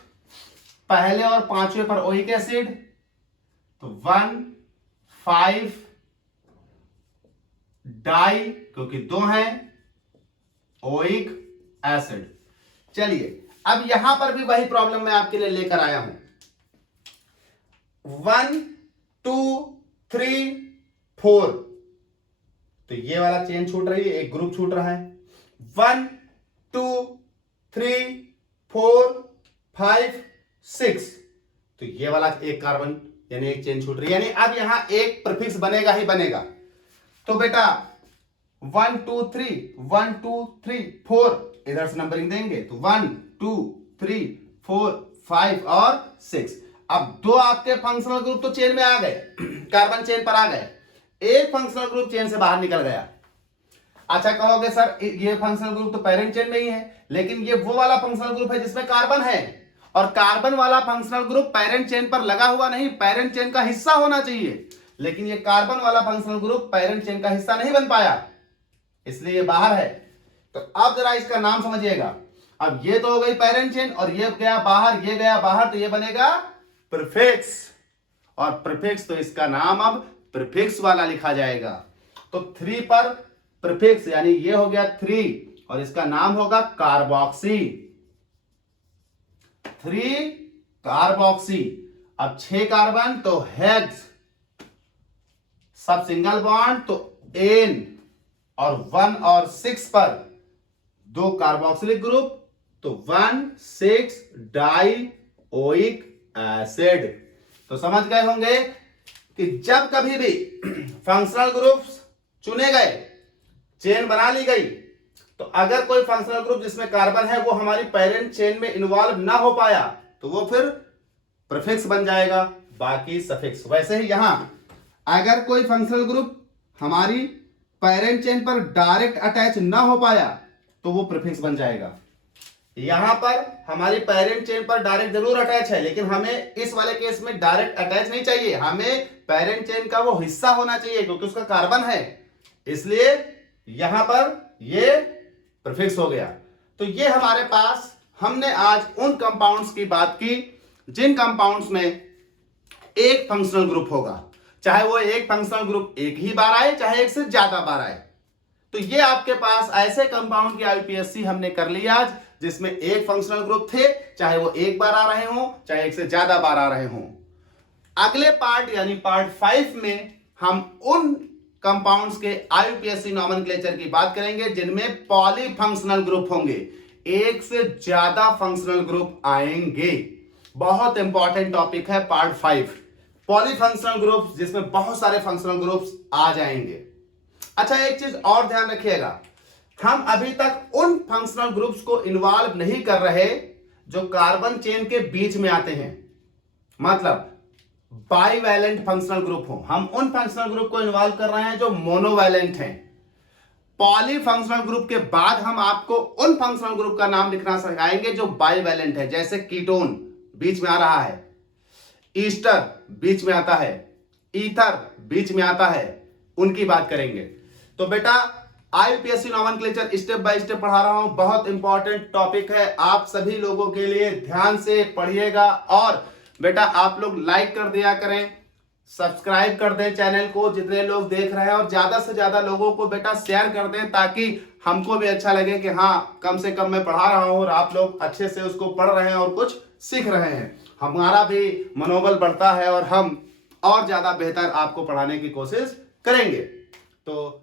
पहले और पांचवें पर ओइक एसिड तो 1,5 डाई, क्योंकि 2 हैं ओइक एसिड। चलिए अब यहां पर भी वही प्रॉब्लम मैं आपके लिए लेकर आया हूं। 1 2 3 4, तो ये वाला चेन छूट रही है, एक ग्रुप छूट रहा है। 1 2 3 4 5 6, तो ये वाला एक कार्बन यानी एक चेन छूट रही है, यानी अब यहां एक प्रीफिक्स बनेगा ही बनेगा। तो बेटा 1 2 3 1 2 3 4 इधर से नंबरिंग देंगे तो 1 2 3 4 5 और 6। अब 2 आपके फंक्शनल ग्रुप तो चेन में आ गए, कार्बन चेन पर आ गए, एक फंक्शनल ग्रुप चेन से बाहर निकल गया। अच्छा कहोगे सर ये फंक्शनल ग्रुप तो पेरेंट चेन में ही है, लेकिन ये वो वाला फंक्शनल ग्रुप है जिसमें कार्बन है, और कार्बन वाला फंक्शनल ग्रुप पेरेंट चेन पर लगा हुआ नहीं, पेरेंट चेन का हिस्सा होना चाहिए, लेकिन ये कार्बन वाला फंक्शनल ग्रुप पेरेंट चेन का हिस्सा नहीं बन पाया, इसलिए ये बाहर है। तो अब जरा इसका नाम समझिएगा। अब ये तो हो गई पेरेंट चेन और ये गया बाहर, ये गया बाहर, तो ये बनेगा प्रीफिक्स, और प्रीफिक्स तो इसका नाम अब प्रीफिक्स वाला लिखा जाएगा। तो 3 पर प्रीफिक्स यानी ये हो गया 3 और इसका नाम होगा कार्बोक्सी, 3 कार्बोक्सी। अब 6 कार्बन तो हेक्स, सब सिंगल बॉन्ड तो एन, और 1 और 6 पर 2 कार्बोक्सिलिक ग्रुप तो 1,6 डाई ओइक एसिड। तो समझ गए होंगे कि जब कभी भी फंक्शनल ग्रुप्स चुने गए, चेन बना ली गई, तो अगर कोई फंक्शनल ग्रुप जिसमें कार्बन है वो हमारी पेरेंट चेन में इन्वॉल्व ना हो पाया तो वो फिर प्रीफिक्स बन जाएगा, बाकी सफिक्स। वैसे ही यहां अगर कोई फंक्शनल ग्रुप हमारी पेरेंट चेन पर डायरेक्ट अटैच ना हो पाया तो वो प्रीफिक्स बन जाएगा। यहां पर हमारी पेरेंट चेन पर डायरेक्ट जरूर अटैच है, लेकिन हमें इस वाले केस में डायरेक्ट अटैच नहीं चाहिए, हमें पेरेंट चेन का वो हिस्सा होना चाहिए क्योंकि उसका कार्बन है, इसलिए यहां पर ये प्रीफिक्स हो गया। तो ये हमारे पास हमने आज उन कंपाउंड्स की बात की जिन कंपाउंड्स में एक फंक्शनल ग्रुप होगा, चाहे वो एक फंक्शनल ग्रुप एक ही बार आए चाहे एक से ज्यादा बार आए। तो ये आपके पास ऐसे कंपाउंड की आईपीएससी हमने कर ली आज जिसमें एक फंक्शनल ग्रुप थे, चाहे वो एक बार आ रहे हो चाहे एक से ज्यादा बार आ रहे हो। अगले पार्ट यानी पार्ट 5 में हम उन कंपाउंड्स के आईयूपीएसी नॉमेनक्लेचर की बात करेंगे जिनमें पॉलीफंक्शनल ग्रुप होंगे, एक से ज्यादा फंक्शनल ग्रुप आएंगे। बहुत इंपॉर्टेंट टॉपिक है पार्ट 5, पॉलीफंक्शनल ग्रुप्स, जिसमें बहुत सारे फंक्शनल ग्रुप्स आ जाएंगे। अच्छा, एक चीज और ध्यान रखिएगा, हम अभी तक उन फंक्शनल ग्रुप्स को इन्वॉल्व नहीं कर रहे जो कार्बन चेन के बीच में आते हैं, मतलब बाईवैलेंट फंक्शनल ग्रुप हो। हम उन फंक्शनल ग्रुप को इन्वॉल्व कर रहे हैं जो मोनोवैलेंट हैं। पॉलीफंक्शनल ग्रुप के बाद हम आपको उन फंक्शनल ग्रुप का नाम लिखना सिखाएंगे जो बाईवैलेंट है, जैसे कीटोन बीच में आ रहा है, ईस्टर बीच में आता है, ईथर बीच में आता है, उनकी बात करेंगे। तो बेटा IUPAC nomenclature step by step पढ़ा रहा हूं, बहुत इंपॉर्टेंट टॉपिक है आप सभी लोगों के लिए, ध्यान से पढ़िएगा। और बेटा आप लोग लाइक कर दिया करें, सब्सक्राइब कर दें चैनल को जितने लोग देख रहे हैं, और ज्यादा से ज्यादा लोगों को बेटा शेयर कर दें ताकि हमको भी अच्छा लगे कि हाँ कम से कम मैं पढ़ा रहा हूं और आप लोग अच्छे से उसको पढ़ रहे हैं और कुछ सीख रहे हैं। हमारा भी मनोबल बढ़ता है और हम और ज्यादा बेहतर आपको पढ़ाने की कोशिश करेंगे। तो